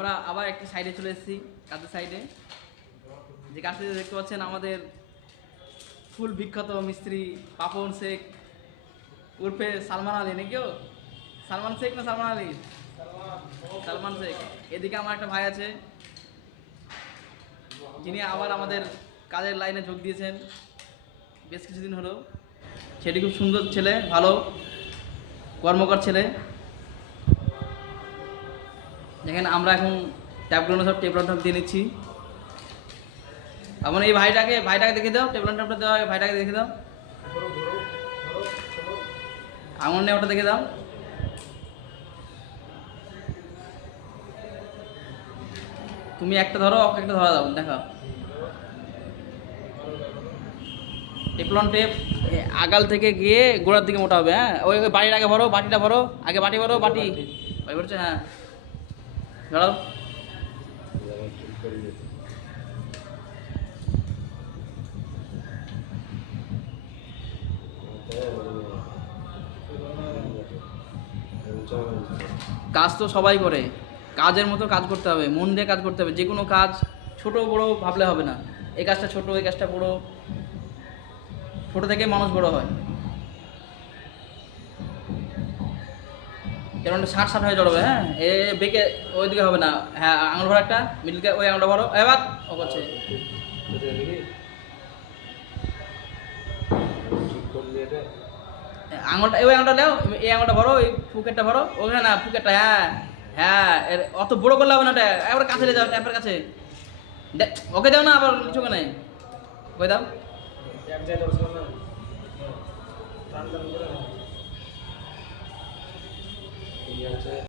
আমরা আবার একটি সাইডে চলে এসেছি, কাজের সাইডে। যে কাজটি দেখতে পাচ্ছেন আমাদের ফুল বিখ্যাত মিস্ত্রি পাপন শেখ উর্ফে সালমান আলী, নাকিও সালমান শেখ না সালমান আলী? সালমান শেখ। এদিকে আমার একটা ভাই আছে যিনি আবার আমাদের কাজের লাইনে যোগ দিয়েছেন বেশ কিছুদিন হলো। সেটি খুব সুন্দর ছেলে, ভালো কর্মকর ছেলে। যেখানে আমরা এখন ট্যাপগুলো সব টেপলন ট্যাপ দিয়ে নিচ্ছি। এমন এই ভাইটাকে দেখে দাও, টেপলন ট্যাপটা দেওয়া ভাইটাকে দেখে দাও, আঙুল নিয়ে ওটা দেখে দাও। তুমি একটা ধরো, ওকে একটা ধরা দাও, দেখাও। টেপলন টেপ আগাল থেকে গিয়ে গোড়ার দিকে মোটা হবে। হ্যাঁ, ওই বাটির আগে ভরো, বাটিটা ভরো আগে, বাটি ভরো, বাটি ভাই ভরছে। হ্যাঁ, ধরাও। কাজ তো সবাই করে, কাজের মতো কাজ করতে হবে, মন দিয়ে কাজ করতে হবে। যে কোনো কাজ ছোট বড় ভাবলে হবে না। এই কাজটা ছোট, এই কাজটা বড়। ছোট থেকে মানুষ বড় হয়। যেমন 60 হয়ে জড়বে। হ্যাঁ, এ বেঁকে ওইদিকে হবে না। হ্যাঁ, আঙুল ভরো একটা, মিডলকে ওই আঙুলটা ভরো, এবার ও করছে। আঙুলটা ওই আঙুলটা নাও, এই আঙুলটা ভরো, ওই পুকেটটা ভরো, ওখানে না পুকেটটা। হ্যাঁ হ্যাঁ, অত বড় করলে হবে না, ওটা একবার কাছে নিয়ে যাও, ট্যাপের কাছে। ওকে দাও না, আবার কিছু নেই, ওই দাও।